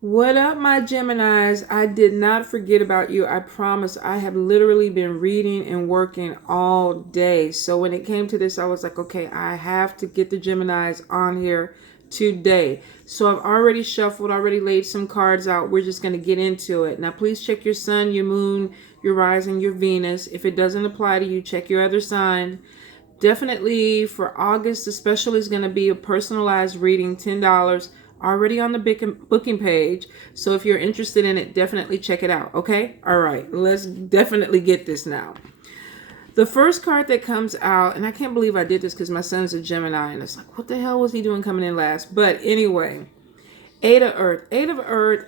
What up, my Geminis? I did not forget about you. I promise. I have literally been reading and working all day. So when it came to this, I was like, okay, I have to get the Geminis on here today. So I've already shuffled, already laid some cards out. We're just going to get into it. Now, please check your sun, your moon, your rising, your Venus. If it doesn't apply to you, check your other sign. Definitely for August, the special is going to be a personalized reading, $10, already on the booking page. So if you're interested in it, definitely check it out. Okay? All right. Let's definitely get this now. The first card that comes out, and I can't believe I did this because my son's a Gemini, and it's like, what the hell was he doing coming in last? But anyway, Eight of Earth,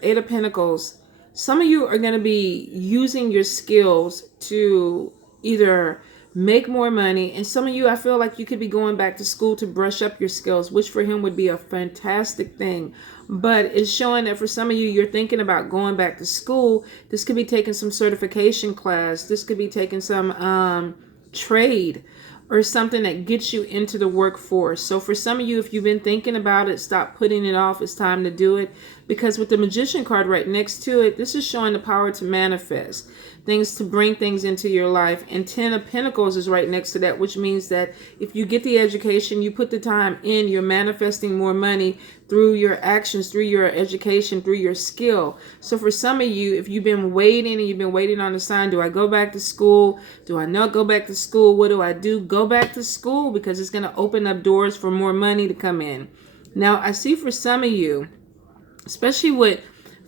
Eight of Pentacles. Some of you are going to be using your skills to either make more money, and some of you, I feel like you could be going back to school to brush up your skills, which for him would be a fantastic thing. But it's showing that for some of you, you're thinking about going back to school. This could be taking some certification class. This could be taking some trade or something that gets you into the workforce. So for some of you, if you've been thinking about it, stop putting it off. It's time to do it. Because with the Magician card right next to it, this is showing the power to manifest things, to bring things into your life. And 10 of Pentacles is right next to that, which means that if you get the education, you put the time in, you're manifesting more money through your actions, through your education, through your skill. So for some of you, if you've been waiting and you've been waiting on a sign, do I go back to school? Do I not go back to school? What do I do? Go back to school, because it's going to open up doors for more money to come in. Now, I see for some of you, especially with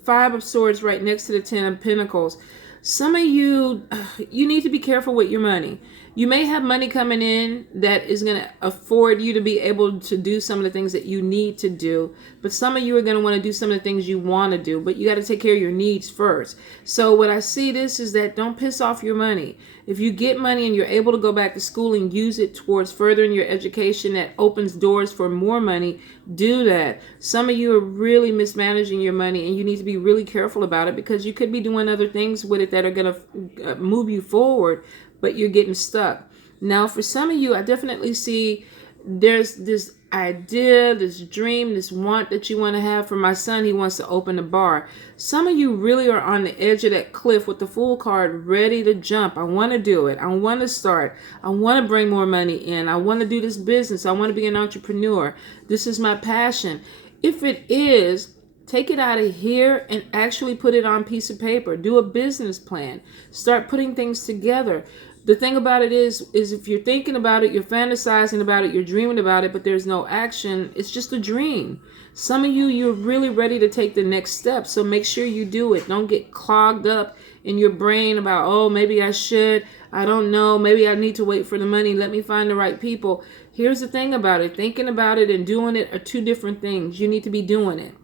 Five of Swords right next to the 10 of Pentacles, some of you, you need to be careful with your money. You may have money coming in that is going to afford you to be able to do some of the things that you need to do. But some of you are going to want to do some of the things you want to do. But you got to take care of your needs first. So what I see this is that don't piss off your money. If you get money and you're able to go back to school and use it towards furthering your education that opens doors for more money, do that. Some of you are really mismanaging your money, and you need to be really careful about it, because you could be doing other things with it that are going to move you forward, but you're getting stuck. Now, for some of you, I definitely see there's this idea, this dream, this want that you want to have. For my son, he wants to open a bar. Some of you really are on the edge of that cliff with the Fool card, ready to jump. I want to do it. I want to start. I want to bring more money in. I want to do this business. I want to be an entrepreneur. This is my passion. If it is, take it out of here and actually put it on a piece of paper. Do a business plan. Start putting things together. The thing about it is if you're thinking about it, you're fantasizing about it, you're dreaming about it, but there's no action, it's just a dream. Some of you, you're really ready to take the next step, so make sure you do it. Don't get clogged up in your brain about, oh, maybe I should, I don't know, maybe I need to wait for the money, let me find the right people. Here's the thing about it. Thinking about it and doing it are two different things. You need to be doing it.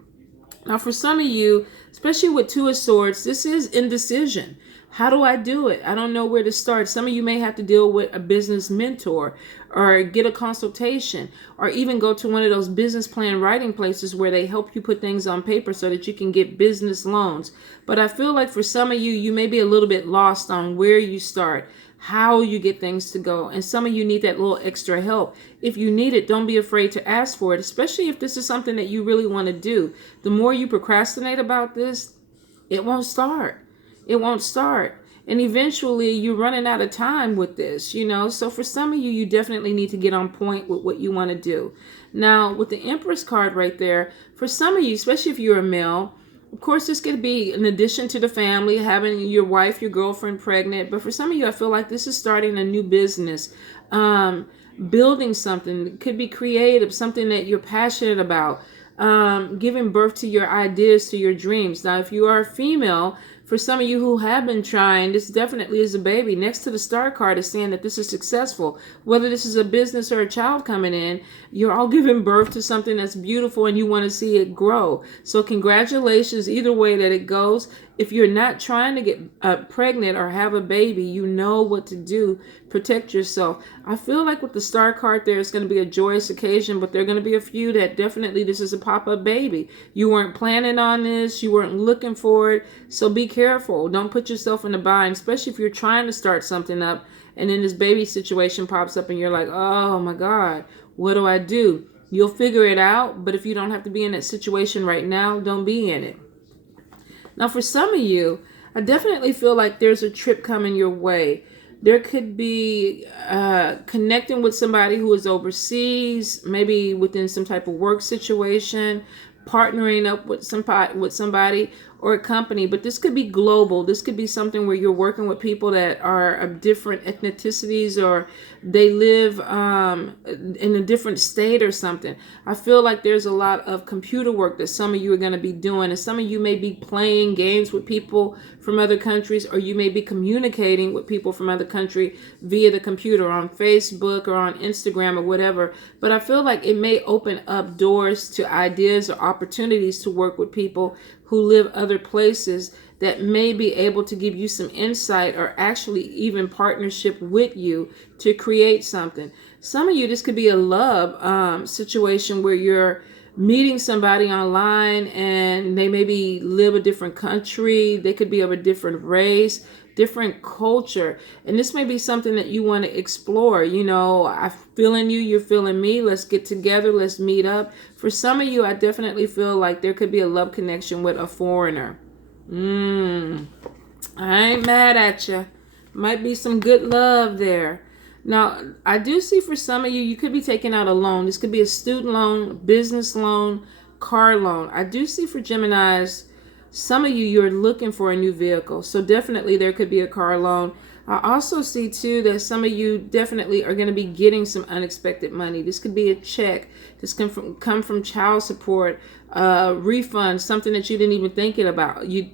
Now, for some of you, especially with Two of Swords, this is indecision. How do I do it? I don't know where to start. Some of you may have to deal with a business mentor, or get a consultation, or even go to one of those business plan writing places where they help you put things on paper so that you can get business loans. But I feel like for some of you, you may be a little bit lost on where you start, how you get things to go. And some of you need that little extra help. If you need it, don't be afraid to ask for it, especially if this is something that you really want to do. The more you procrastinate about this, it won't start. It won't start. And eventually you're running out of time with this, So for some of you, you definitely need to get on point with what you want to do. Now, with the Empress card right there, for some of you, especially if you're a male, of course, this could be in addition to the family, having your wife, your girlfriend pregnant. But for some of you, I feel like this is starting a new business, building something. It could be creative, something that you're passionate about, giving birth to your ideas, to your dreams. Now, if you are a female, for some of you who have been trying, this definitely is a baby. Next to the Star card is saying that this is successful. Whether this is a business or a child coming in, you're all giving birth to something that's beautiful and you want to see it grow. So congratulations either way that it goes. If you're not trying to get pregnant or have a baby, you know what to do. Protect yourself. I feel like with the Star card there, it's going to be a joyous occasion, but there are going to be a few that definitely this is a pop-up baby. You weren't planning on this. You weren't looking for it. So be careful. Don't put yourself in a bind, especially if you're trying to start something up and then this baby situation pops up and you're like, oh my God, what do I do? You'll figure it out, but if you don't have to be in that situation right now, don't be in it. Now, for some of you, I definitely feel like there's a trip coming your way. There could be connecting with somebody who is overseas, maybe within some type of work situation, partnering up with somebody or a company. But this could be global. This could be something where you're working with people that are of different ethnicities, or they live in a different state or something. I feel like there's a lot of computer work that some of you are going to be doing, and some of you may be playing games with people from other countries, or you may be communicating with people from other country via the computer on Facebook or on Instagram or whatever. But I feel like it may open up doors to ideas or opportunities to work with people who live other places that may be able to give you some insight, or actually even partnership with you to create something. Some of you, this could be a love situation where you're meeting somebody online and they maybe live a different country. They could be of a different race, different culture. And this may be something that you want to explore. You know, I'm feeling you, you're feeling me. Let's get together. Let's meet up. For some of you, I definitely feel like there could be a love connection with a foreigner. I ain't mad at you. Might be some good love there. Now, I do see for some of you, you could be taking out a loan. This could be a student loan, business loan, car loan. I do see for Geminis, some of you, you're looking for a new vehicle. So definitely there could be a car loan. I also see too that some of you definitely are going to be getting some unexpected money. This could be a check. This can come from child support, refund, something that you didn't even think about. You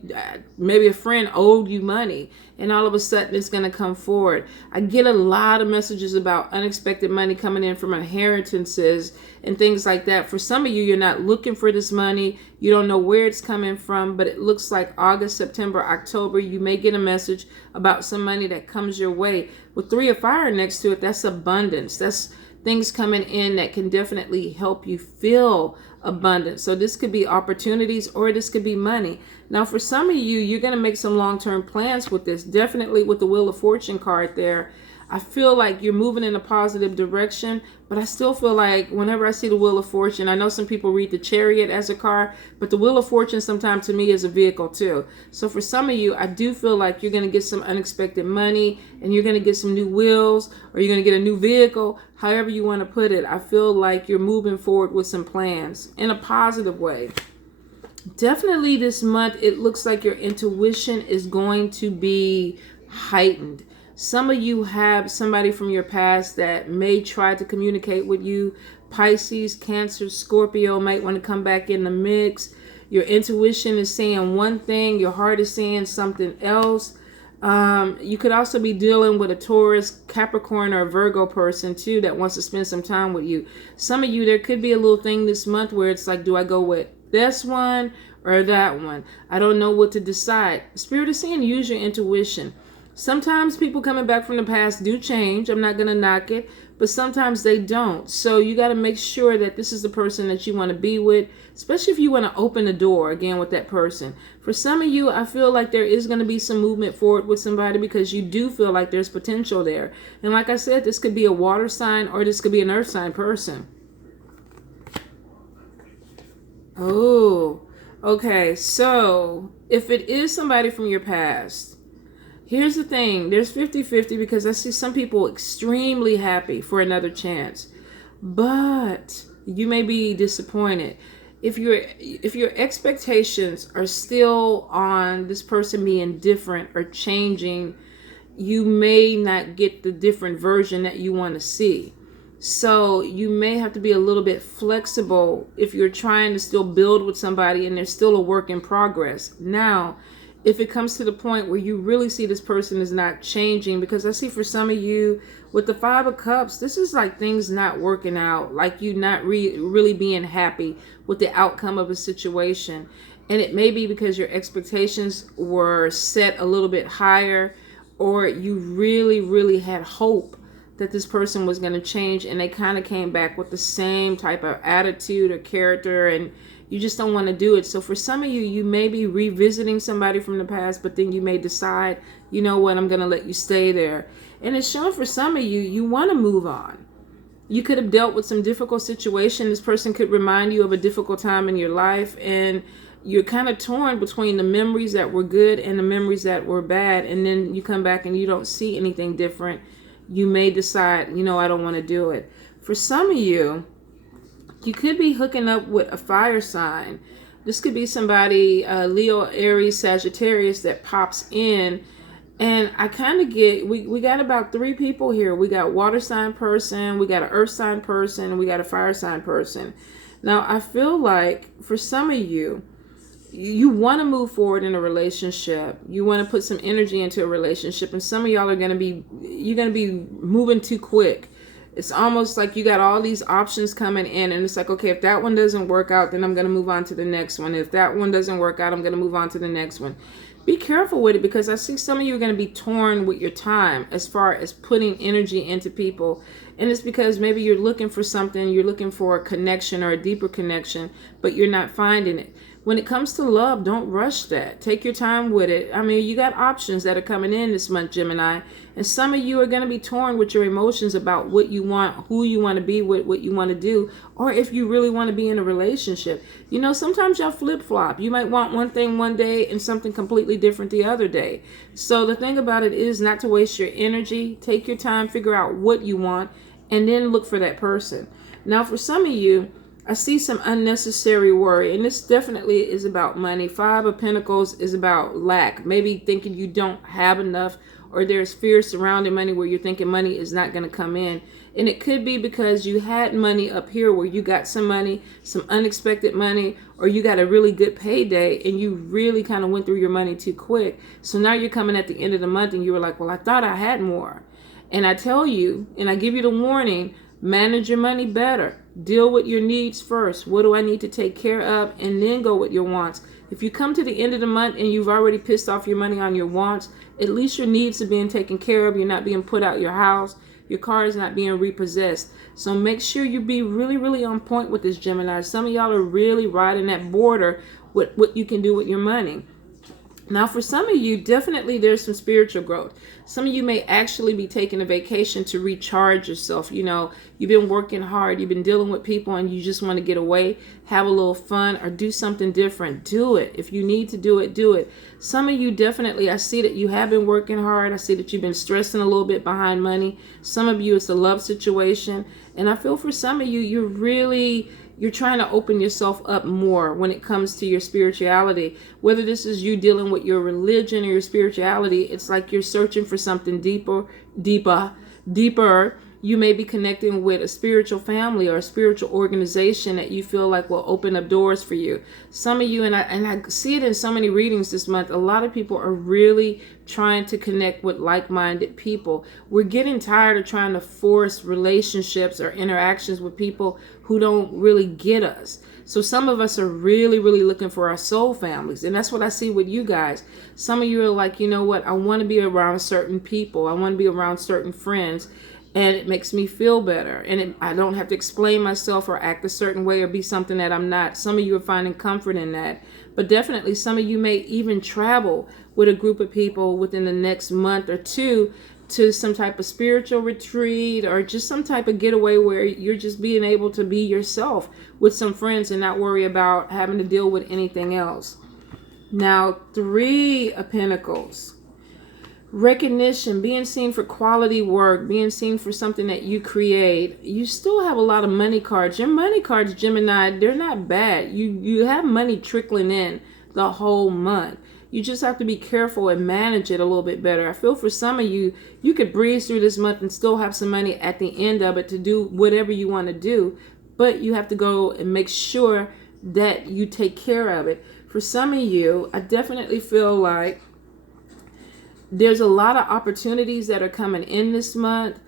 maybe a friend owed you money, and all of a sudden it's going to come forward. I get a lot of messages about unexpected money coming in from inheritances and things like that. For some of you, you're not looking for this money. You don't know where it's coming from, but it looks like August, September, October, you may get a message about some money that comes your way. With 3 of Fire next to it, that's abundance. That's things coming in that can definitely help you feel abundant. So this could be opportunities, or this could be money. Now, for some of you, you're going to make some long-term plans with this. Definitely with the Wheel of Fortune card there, I feel like you're moving in a positive direction, but I still feel like whenever I see the Wheel of Fortune, I know some people read the Chariot as a car, but the Wheel of Fortune sometimes to me is a vehicle too. So for some of you, I do feel like you're going to get some unexpected money, and you're going to get some new wheels, or you're going to get a new vehicle, however you want to put it. I feel like you're moving forward with some plans in a positive way. Definitely this month, it looks like your intuition is going to be heightened. Some of you have somebody from your past that may try to communicate with you. Pisces, Cancer, Scorpio might want to come back in the mix. Your intuition is saying one thing, your heart is saying something else. You could also be dealing with a Taurus, Capricorn, or Virgo person too that wants to spend some time with you. Some of you, there could be a little thing this month where it's like, do I go with this one or that one? I don't know what to decide. Spirit is saying use your intuition. Sometimes people coming back from the past do change. I'm not going to knock it, but sometimes they don't. So you got to make sure that this is the person that you want to be with, especially if you want to open the door again with that person. For some of you, I feel like there is going to be some movement forward with somebody because you do feel like there's potential there. And like I said, this could be a water sign, or this could be an earth sign person. Oh, okay. So if it is somebody from your past, here's the thing, there's 50-50 because I see some people extremely happy for another chance, but you may be disappointed. If your expectations are still on this person being different or changing, you may not get the different version that you want to see. So you may have to be a little bit flexible if you're trying to still build with somebody and there's still a work in progress. Now, if it comes to the point where you really see this person is not changing, because I see for some of you with the 5 of Cups, this is like things not working out, like you not really being happy with the outcome of a situation. And it may be because your expectations were set a little bit higher, or you really had hope that this person was going to change, and they kind of came back with the same type of attitude or character, and you just don't want to do it. So for some of you, you may be revisiting somebody from the past, but then you may decide, you know what, I'm going to let you stay there. And it's showing for some of you, you want to move on. You could have dealt with some difficult situation. This person could remind you of a difficult time in your life, and you're kind of torn between the memories that were good and the memories that were bad, and then you come back and you don't see anything different. You may decide, I don't want to do it. For some of you, you could be hooking up with a fire sign. This could be somebody, Leo, Aries, Sagittarius, that pops in. And I kind of get, we got about 3 people here. We got water sign person, we got an earth sign person, and we got a fire sign person. Now, I feel like for some of you, you want to move forward in a relationship. You want to put some energy into a relationship. And some of y'all are going to be, you're going to be moving too quick. It's almost like you got all these options coming in, and it's like, okay, if that one doesn't work out, then I'm going to move on to the next one. If that one doesn't work out, I'm going to move on to the next one. Be careful with it, because I see some of you are going to be torn with your time as far as putting energy into people. And it's because maybe you're looking for something, you're looking for a connection or a deeper connection, but you're not finding it. When it comes to love, don't rush that. Take your time with it. I mean, you got options that are coming in this month, Gemini. And some of you are going to be torn with your emotions about what you want, who you want to be with, what you want to do, or if you really want to be in a relationship. Sometimes y'all flip-flop. You might want one thing one day and something completely different the other day. So the thing about it is not to waste your energy. Take your time, figure out what you want, and then look for that person. Now, for some of you, I see some unnecessary worry, and this definitely is about money. 5 of Pentacles is about lack. Maybe thinking you don't have enough, or there's fear surrounding money where you're thinking money is not going to come in. And it could be because you had money up here where you got some money, some unexpected money, or you got a really good payday and you really kind of went through your money too quick. So now you're coming at the end of the month and you were like, well, I thought I had more. And I tell you, and I give you the warning, manage your money better. Deal with your needs first. What do I need to take care of? And then go with your wants. If you come to the end of the month and you've already pissed off your money on your wants, at least your needs are being taken care of. You're not being put out your house. Your car is not being repossessed. So make sure you be really, really on point with this, Gemini. Some of y'all are really riding that border with what you can do with your money. Now, for some of you, definitely there's some spiritual growth. Some of you may actually be taking a vacation to recharge yourself. You've been working hard, you've been dealing with people, and you just want to get away, have a little fun, or do something different. Do it. If you need to do it, do it. Some of you definitely, I see that you have been working hard. I see that you've been stressing a little bit behind money. Some of you, it's a love situation. And I feel for some of you, you're trying to open yourself up more when it comes to your spirituality. Whether this is you dealing with your religion or your spirituality, it's like you're searching for something deeper. You may be connecting with a spiritual family or a spiritual organization that you feel like will open up doors for you. Some of you, and I see it in so many readings this month, a lot of people are really trying to connect with like-minded people. We're getting tired of trying to force relationships or interactions with people who don't really get us. So some of us are really, really looking for our soul families. And that's what I see with you guys. Some of you are like, you know what? I want to be around certain people. I want to be around certain friends. And it makes me feel better. And I don't have to explain myself or act a certain way or be something that I'm not. Some of you are finding comfort in that. But definitely some of you may even travel with a group of people within the next month or two to some type of spiritual retreat or just some type of getaway where you're just being able to be yourself with some friends and not worry about having to deal with anything else. Now, 3 of Pentacles. Recognition, being seen for quality work, being seen for something that you create. You still have a lot of money cards. Your money cards, Gemini, they're not bad. You have money trickling in the whole month. You just have to be careful and manage it a little bit better. I feel for some of you, you could breeze through this month and still have some money at the end of it to do whatever you want to do. But you have to go and make sure that you take care of it. For some of you, I definitely feel like there's a lot of opportunities that are coming in this month,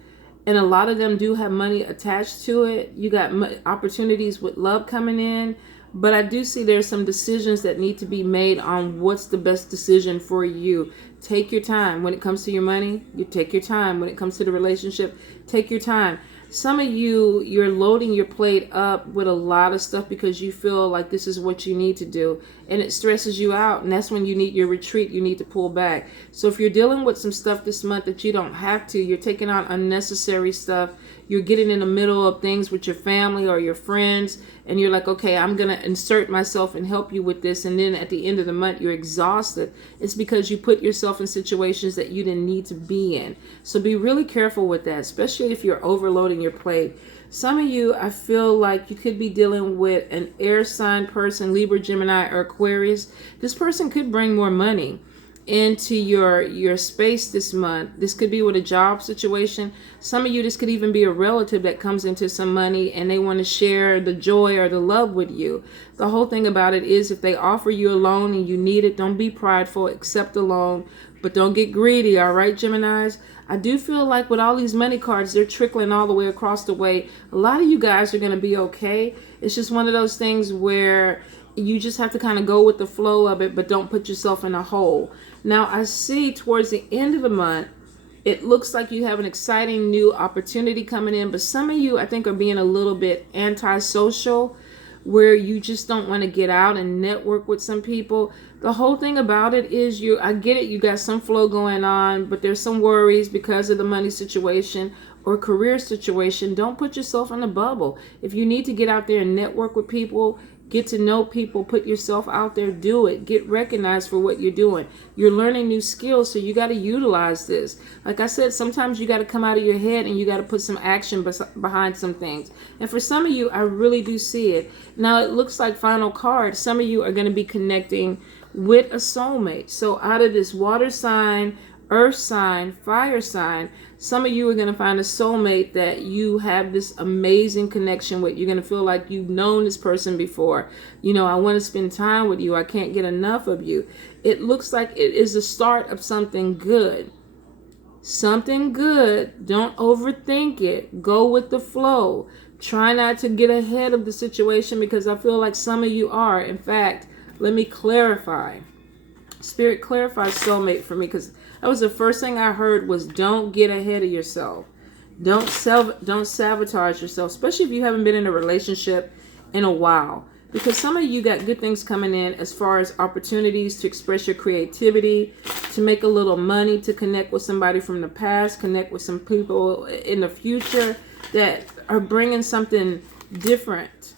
and a lot of them do have money attached to it. You got opportunities with love coming in, but I do see there's some decisions that need to be made on what's the best decision for you. Take your time. When it comes to your money, you take your time. When it comes to the relationship, take your time. Some of you, you're loading your plate up with a lot of stuff because you feel like this is what you need to do, and it stresses you out, and that's when you need your retreat. You need to pull back. So if you're dealing with some stuff this month that you don't have to, you're taking on unnecessary stuff, you're getting in the middle of things with your family or your friends, and you're like, okay, I'm going to insert myself and help you with this. And then at the end of the month, you're exhausted. It's because you put yourself in situations that you didn't need to be in. So be really careful with that, especially if you're overloading your plate. Some of you, I feel like you could be dealing with an air sign person, Libra, Gemini, or Aquarius. This person could bring more money into your space this month. This could be with a job situation. Some of you, this could even be a relative that comes into some money and they want to share the joy or the love with you. The whole thing about it is, if they offer you a loan and you need it, don't be prideful, accept the loan, but don't get greedy. All right, Geminis? I do feel like with all these money cards, they're trickling all the way across the way. A lot of you guys are going to be okay. It's just one of those things where you just have to kind of go with the flow of it, but don't put yourself in a hole. Now, I see towards the end of the month, it looks like you have an exciting new opportunity coming in, but some of you, I think, are being a little bit antisocial, where you just don't want to get out and network with some people. The whole thing about it is, I get it, you got some flow going on, but there's some worries because of the money situation or career situation. Don't put yourself in a bubble. If you need to get out there and network with people, get to know people, put yourself out there, do it. Get recognized for what you're doing. You're learning new skills, so you got to utilize this. Like I said, sometimes you got to come out of your head and you got to put some action behind some things. And for some of you, I really do see it. Now, it looks like final card, some of you are going to be connecting with a soulmate. So out of this water sign, earth sign, fire sign, some of you are going to find a soulmate that you have this amazing connection with. You're going to feel like you've known this person before. You know, I want to spend time with you. I can't get enough of you. It looks like it is the start of something good. Something good. Don't overthink it. Go with the flow. Try not to get ahead of the situation, because I feel like some of you are. In fact, let me clarify. Spirit, clarify soulmate for me, because that was the first thing I heard was don't get ahead of yourself. Don't sabotage yourself, especially if you haven't been in a relationship in a while. Because some of you got good things coming in as far as opportunities to express your creativity, to make a little money, to connect with somebody from the past, connect with some people in the future that are bringing something different.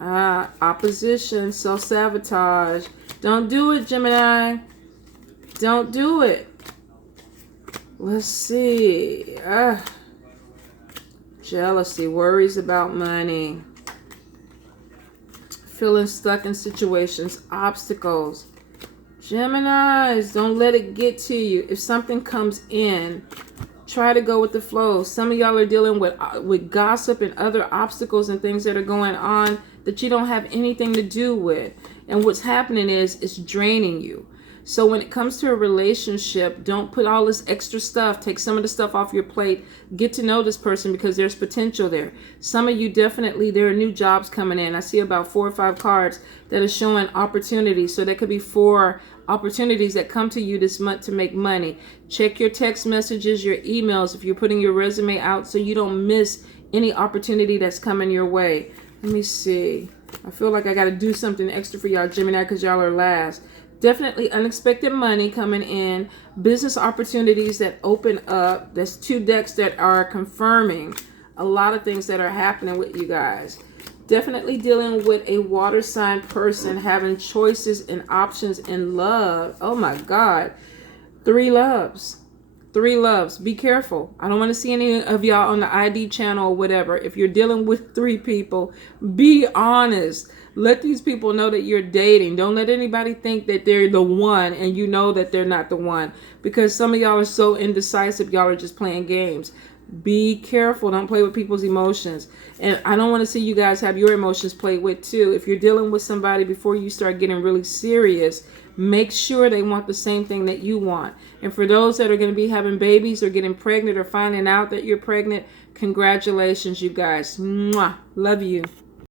Opposition, self-sabotage. Don't do it, Gemini. Don't do it. Let's see. Jealousy, worries about money, feeling stuck in situations, obstacles. Geminis, don't let it get to you. If something comes in, try to go with the flow. Some of y'all are dealing with gossip and other obstacles and things that are going on that you don't have anything to do with. And what's happening is it's draining you. So when it comes to a relationship, don't put all this extra stuff. Take some of the stuff off your plate. Get to know this person, because there's potential there. Some of you definitely, there are new jobs coming in. I see about 4 or 5 cards that are showing opportunities. So there could be 4 opportunities that come to you this month to make money. Check your text messages, your emails, if you're putting your resume out, so you don't miss any opportunity that's coming your way. Let me see. I feel like I got to do something extra for y'all, Gemini, because y'all are last. Definitely unexpected money coming in. Business opportunities that open up. There's 2 decks that are confirming a lot of things that are happening with you guys. Definitely dealing with a water sign person, having choices and options in love. Oh my God. 3 loves. 3 loves. Be careful. I don't want to see any of y'all on the ID channel or whatever. If you're dealing with 3 people, be honest. Let these people know that you're dating. Don't let anybody think that they're the one and you know that they're not the one. Because some of y'all are so indecisive, y'all are just playing games. Be careful. Don't play with people's emotions. And I don't want to see you guys have your emotions played with too. If you're dealing with somebody, before you start getting really serious, make sure they want the same thing that you want. And for those that are going to be having babies or getting pregnant or finding out that you're pregnant, congratulations, you guys. Mwah. Love you.